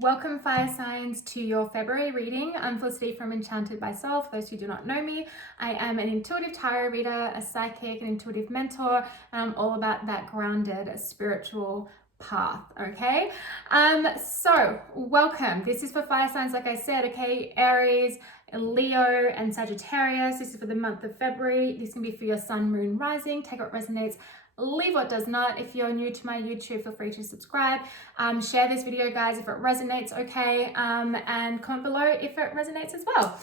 Welcome, fire signs, to your February reading. I'm Felicity from Enchanted by Soul. For those who do not know me, I am an intuitive tarot reader, a psychic, an intuitive mentor, and I'm all about that grounded spiritual path, okay? So welcome. This is for fire signs, like I said, okay? Aries, Leo, and Sagittarius. This is for the month of February. This can be for your sun, moon, rising. Take what resonates, leave what does not. If you're new to my YouTube, feel free to subscribe. Share this video, guys, if it resonates, okay? And comment below if it resonates as well.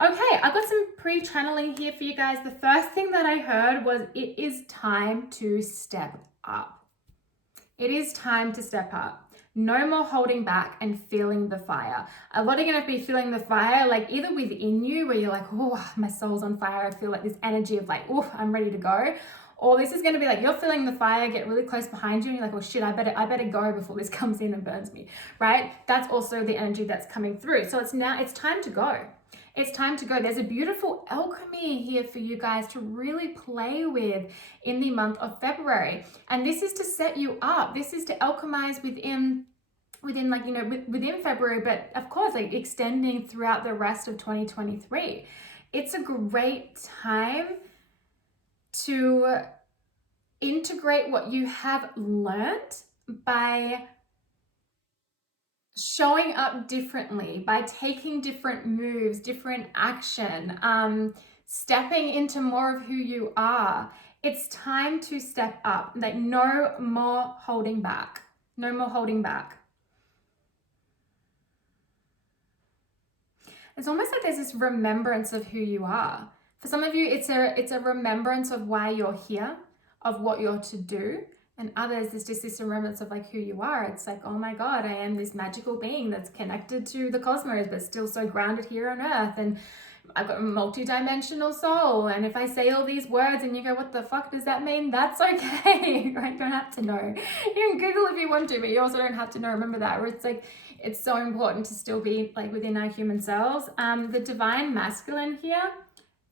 Okay, I've got some pre-channeling here for you guys. The first thing that I heard was it is time to step up. It is time to step up. No more holding back and feeling the fire. A lot are going to be feeling the fire, like either within you where you're like, oh, my soul's on fire. I feel like this energy of like, oh, I'm ready to go. Or this is going to be like you're feeling the fire get really close behind you and you're like, oh shit, I better go before this comes in and burns me, right? That's also the energy that's coming through. So it's time to go. It's time to go. There's a beautiful alchemy here for you guys to really play with in the month of February. And this is to set you up. This is to alchemize within like, you know, within February, but of course, like extending throughout the rest of 2023. It's a great time to integrate what you have learned by showing up differently, by taking different moves, different action, stepping into more of who you are. It's time to step up. Like no more holding back. No more holding back. It's almost like there's this remembrance of who you are. For some of you, it's a remembrance of why you're here, of what you're to do. And others, it's just this remembrance of like who you are. It's like, oh my God, I am this magical being that's connected to the cosmos, but still so grounded here on earth. And I've got a multi-dimensional soul. And if I say all these words and you go, what the fuck does that mean? That's okay. Right? You don't have to know. You can Google if you want to, but you also don't have to know. Remember that. Where it's like, it's so important to still be like within our human selves. The divine masculine here,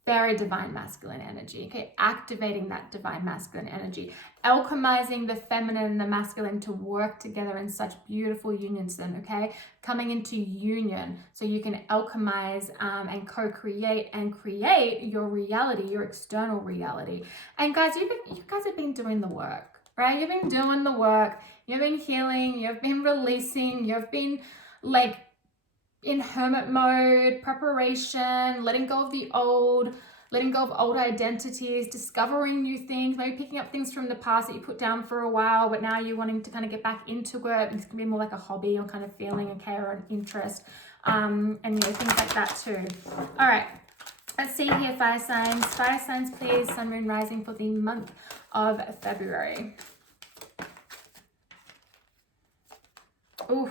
very divine masculine energy, okay? Activating that divine masculine energy, alchemizing the feminine and the masculine to work together in such beautiful unions then, okay? Coming into union so you can alchemize and co-create and create your reality, your external reality. And guys, you guys have been doing the work, right? You've been doing the work, you've been healing, you've been releasing, you've been like in hermit mode, preparation, letting go of the old, letting go of old identities, discovering new things, maybe picking up things from the past that you put down for a while, but now you're wanting to kind of get back into it. It's gonna be more like a hobby or kind of feeling, okay, or an interest, and you know, things like that too. All right, let's see here, fire signs. Fire signs, please, sun, moon, rising for the month of February. Ooh.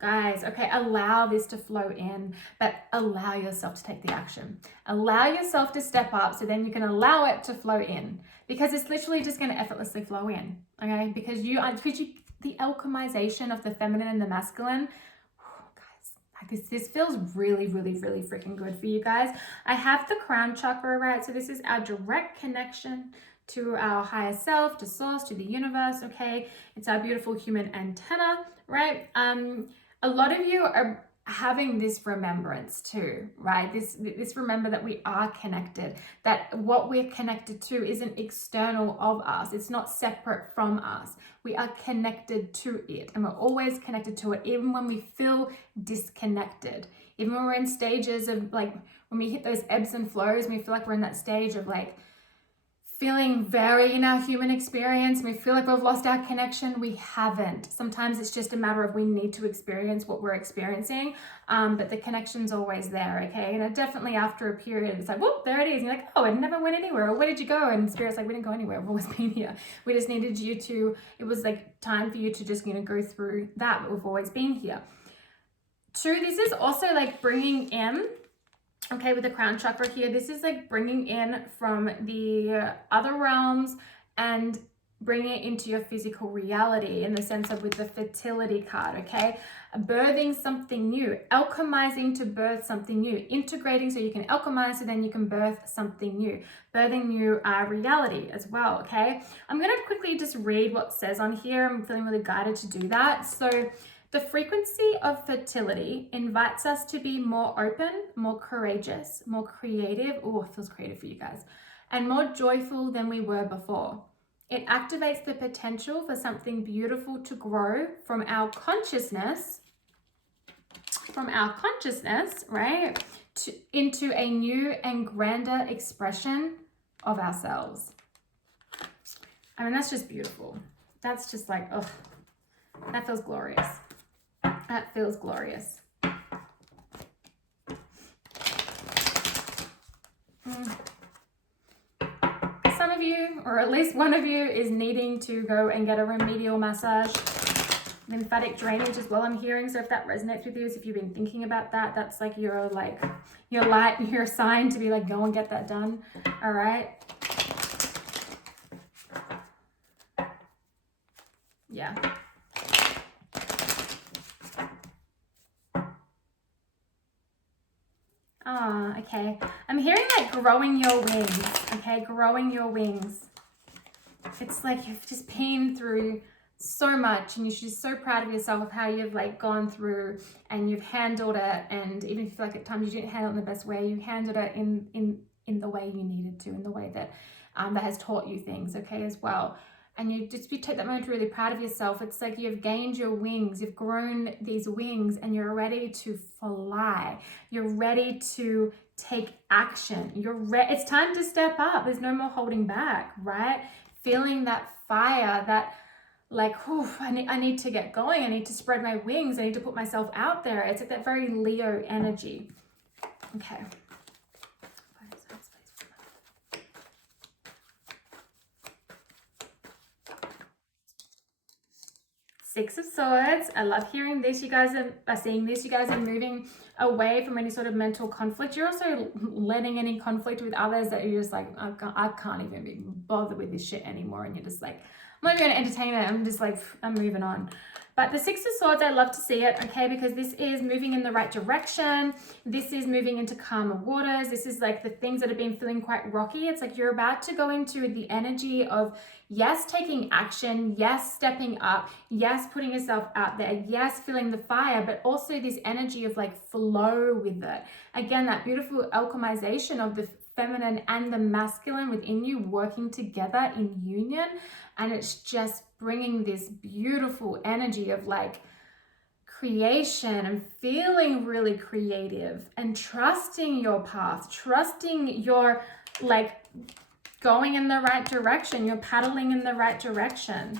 Guys, okay, allow this to flow in, but allow yourself to take the action. Allow yourself to step up so then you can allow it to flow in, because it's literally just going to effortlessly flow in, okay? Because the alchemization of the feminine and the masculine, guys, like this feels really, really, really freaking good for you guys. I have the crown chakra, right? So this is our direct connection to our higher self, to source, to the universe, okay? It's our beautiful human antenna, right? A lot of you are having this remembrance too, right? This remember that we are connected, that what we're connected to isn't external of us. It's not separate from us. We are connected to it, and we're always connected to it, even when we feel disconnected, even when we're in stages of like, when we hit those ebbs and flows, and we feel like we're in that stage of like, feeling very in our human experience, and we feel like we've lost our connection. We haven't. Sometimes it's just a matter of we need to experience what we're experiencing, but the connection's always there, okay? And definitely after a period, it's like, whoop, there it is. And you're like, oh, it never went anywhere. Or where did you go? And Spirit's like, we didn't go anywhere. We've always been here. We just needed you to, it was like time for you to just, you know, go through that, but we've always been here. Two, this is also like bringing in, okay, with the crown chakra here, this is like bringing in from the other realms and bringing it into your physical reality in the sense of with the fertility card, okay? Birthing something new, alchemizing to birth something new, integrating so you can alchemize so then you can birth something new, birthing new reality as well, okay? I'm gonna quickly just read what says on here. I'm feeling really guided to do that. So The frequency of fertility invites us to be more open, more courageous, more creative. Oh, it feels creative for you guys. And more joyful than we were before. It activates the potential for something beautiful to grow from our consciousness, right, into a new and grander expression of ourselves. I mean, that's just beautiful. That's just like, ugh, that feels glorious. That feels glorious. Some of you, or at least one of you, is needing to go and get a remedial massage. Lymphatic drainage as well, I'm hearing. So if that resonates with you, if you've been thinking about that, that's like your sign to be like, go and get that done. All right. Yeah. Ah, okay. I'm hearing like growing your wings. Okay, growing your wings. It's like you've just been through so much, and you're just so proud of yourself of how you've like gone through and you've handled it. And even if you feel like at times you didn't handle it in the best way, you handled it in the way you needed to, in the way that that has taught you things, okay, as well. And you take that moment to really proud of yourself. It's like you've gained your wings, you've grown these wings, and you're ready to fly. You're ready to take action. It's time to step up. There's no more holding back, right? Feeling that fire, that like, whew, I need to get going. I need to spread my wings. I need to put myself out there. It's like that very Leo energy. Okay. Six of Swords. I love hearing this. You guys are seeing this. You guys are moving away from any sort of mental conflict. You're also letting any conflict with others that you're just like, I can't even be bothered with this shit anymore. And you're just like, I'm not even going to entertain it. I'm just like, I'm moving on. But the Six of Swords, I love to see it, okay, because this is moving in the right direction. This is moving into calmer waters. This is like the things that have been feeling quite rocky. It's like you're about to go into the energy of, yes, taking action, yes, stepping up, yes, putting yourself out there, yes, feeling the fire, but also this energy of like flow with it. Again, that beautiful alchemization of the feminine and the masculine within you working together in union. And it's just bringing this beautiful energy of like creation and feeling really creative and trusting your path, trusting your like going in the right direction. You're paddling in the right direction.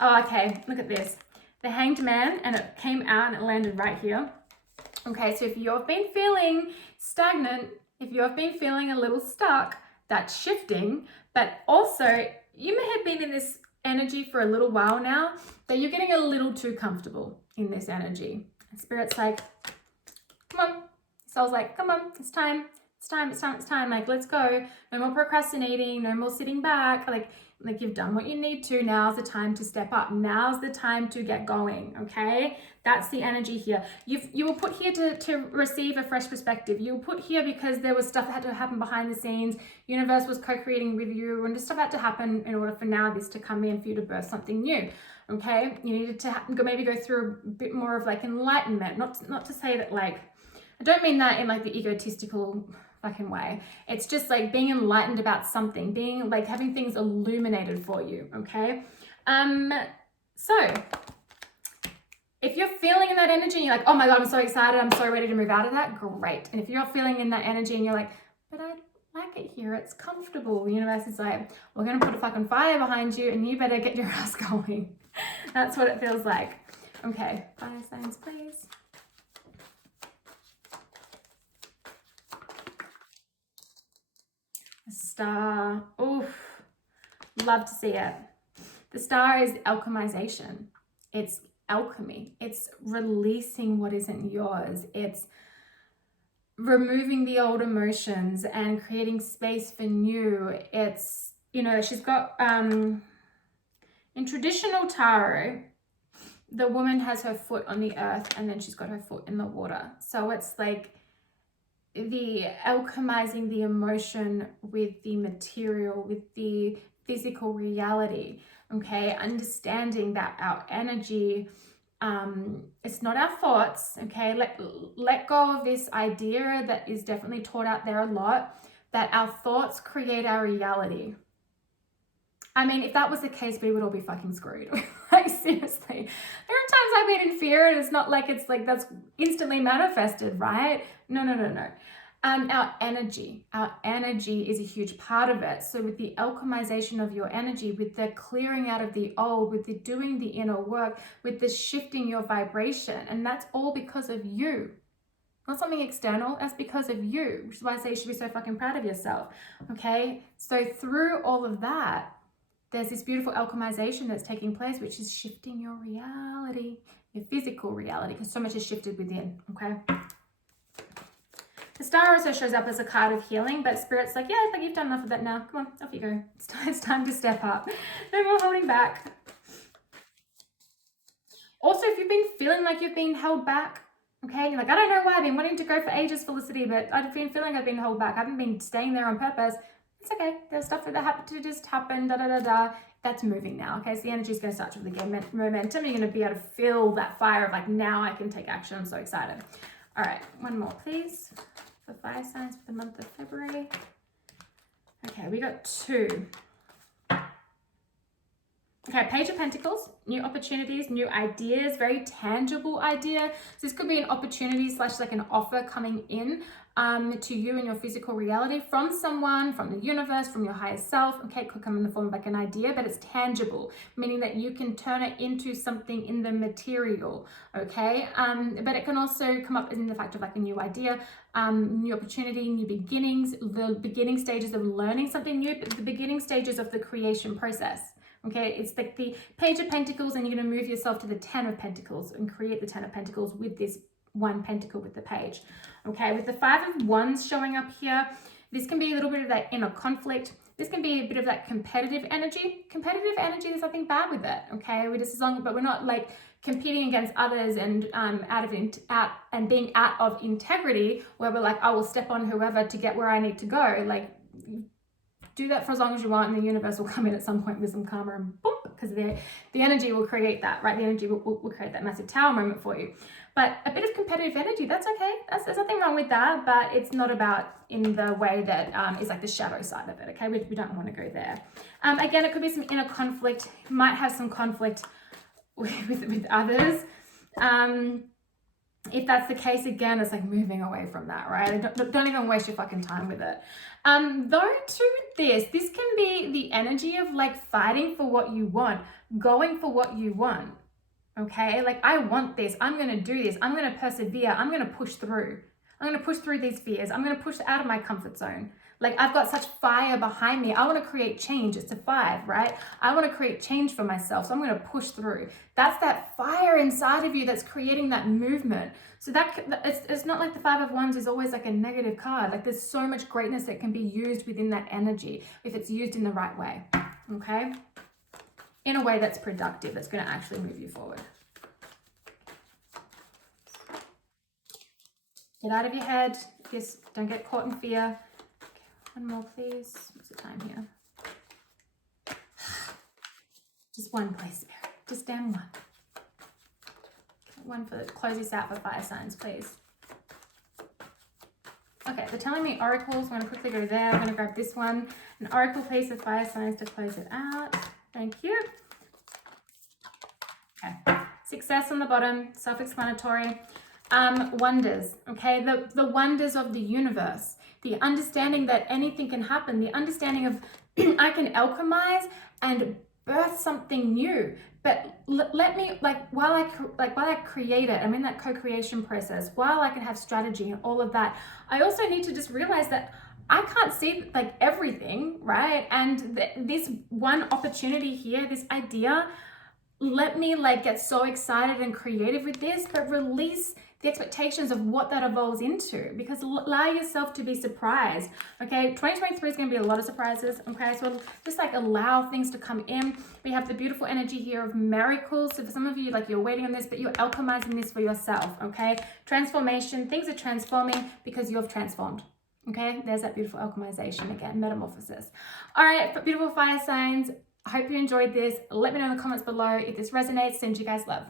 Oh, okay, look at this. The Hanged Man, and it came out and it landed right here. Okay, so if you've been feeling stagnant, if you've been feeling a little stuck, that's shifting. But also, you may have been in this energy for a little while now, that you're getting a little too comfortable in this energy. And Spirit's like, come on. Soul's like, come on, it's time. It's time. Like, let's go. No more procrastinating, no more sitting back. Like you've done what you need to. Now's the time to step up. Now's the time to get going, okay? That's the energy here. You were put here to receive a fresh perspective. You were put here because there was stuff that had to happen behind the scenes. Universe was co-creating with you, and just stuff had to happen in order for now this to come in for you to birth something new, okay? You needed to maybe go through a bit more of like enlightenment. Not to say that like, I don't mean that in like the egotistical fucking way. It's just like being enlightened about something, being like having things illuminated for you, okay? So if you're feeling in that energy and you're like, oh my God, I'm so excited, I'm so ready to move out of that, great. And if you're feeling in that energy and you're like, but I like it here, it's comfortable, the universe is like, we're gonna put a fucking fire behind you and you better get your ass going. That's what it feels like. Okay, fire signs, please. Star. Oof. Love to see it. The star is alchemization. It's alchemy. It's releasing what isn't yours. It's removing the old emotions and creating space for new. It's, you know, she's got, in traditional tarot, the woman has her foot on the earth and then she's got her foot in the water. So it's like, the alchemizing the emotion with the material, with the physical reality. Okay, understanding that our energy, it's not our thoughts. Okay, let go of this idea that is definitely taught out there a lot, that our thoughts create our reality. I mean, if that was the case, we would all be fucking screwed. Like, seriously. There are times I've been in fear and it's not like it's like that's instantly manifested, right? No. Our energy is a huge part of it. So with the alchemization of your energy, with the clearing out of the old, with the doing the inner work, with the shifting your vibration, and that's all because of you. Not something external, that's because of you, which is why I say you should be so fucking proud of yourself, okay? So through all of that, there's this beautiful alchemization that's taking place, which is shifting your reality, your physical reality, because so much is shifted within, okay? The star also shows up as a card of healing, but Spirit's like, yeah, like you've done enough of that now. Come on, off you go. It's time to step up. No more holding back. Also, if you've been feeling like you've been held back, okay, you're like, I don't know why, I've been wanting to go for ages, Felicity, but I've been feeling I've been held back. I haven't been staying there on purpose. It's okay. There's stuff that happened to just happen, That's moving now, okay? So the energy is going to start to gain momentum. You're going to be able to feel that fire of like, now I can take action. I'm so excited. All right, one more, please. For fire signs for the month of February. Okay, we got 2. Okay, Page of Pentacles, new opportunities, new ideas, very tangible idea. So this could be an opportunity / like an offer coming in to you in your physical reality from someone, from the universe, from your higher self. Okay, it could come in the form of like an idea, but it's tangible, meaning that you can turn it into something in the material, okay? But it can also come up in the fact of like a new idea, new opportunity, new beginnings, the beginning stages of learning something new, but the beginning stages of the creation process. Okay, it's like the Page of Pentacles, and you're going to move yourself to the 10 of Pentacles and create the 10 of Pentacles with this 1 pentacle with the page. Okay, with the 5 of Wands showing up here, this can be a little bit of that inner conflict. This can be a bit of that competitive energy. Competitive energy, there's nothing bad with it. Okay, we're just as long, but we're not like competing against others and being out of integrity, where we're like, I will step on whoever to get where I need to go. Like, do that for as long as you want, and the universe will come in at some point with some karma and boom, because the energy will create that, right? The energy will create that massive tower moment for you. But a bit of competitive energy, that's okay. There's nothing wrong with that, but it's not about in the way that is like the shadow side of it, okay? We don't want to go there. Again, it could be some inner conflict. You might have some conflict with others. If that's the case, again, it's like moving away from that, right? Don't even waste your fucking time with it. Though too with this can be the energy of like fighting for what you want, going for what you want, okay? Like, I want this, I'm going to do this, I'm going to persevere, I'm going to push through. I'm going to push through these fears. I'm going to push out of my comfort zone. Like, I've got such fire behind me. I want to create change. It's a 5, right? I want to create change for myself. So I'm going to push through. That's that fire inside of you that's creating that movement. So it's not like the 5 of Wands is always like a negative card. Like, there's so much greatness that can be used within that energy if it's used in the right way, okay? In a way that's productive, that's going to actually move you forward. Get out of your head. Just don't get caught in fear. Okay, one more, please. What's the time here? Just one, please, Spirit. Just damn one. One for close this out for fire signs, please. Okay, they're telling me oracles. I'm going to quickly go there. I'm going to grab this one. An oracle, please, for fire signs to close it out. Thank you. Okay. Success on the bottom. Self-explanatory. Wonders, okay? The wonders of the universe, the understanding that anything can happen, the understanding of I can alchemize and birth something new. But let me, while I create it, I'm in that co-creation process, while I can have strategy and all of that, I also need to just realize that I can't see like everything, right? And this one opportunity here, this idea, let me like get so excited and creative with this, but release the expectations of what that evolves into, because allow yourself to be surprised, okay? 2023 is going to be a lot of surprises, okay? So just like allow things to come in. We have the beautiful energy here of miracles. So for some of you, like you're waiting on this, but you're alchemizing this for yourself, okay? Transformation, things are transforming because you've transformed. Okay, there's that beautiful alchemization again, metamorphosis. All right, beautiful fire signs. I hope you enjoyed this. Let me know in the comments below if this resonates. Send you guys love.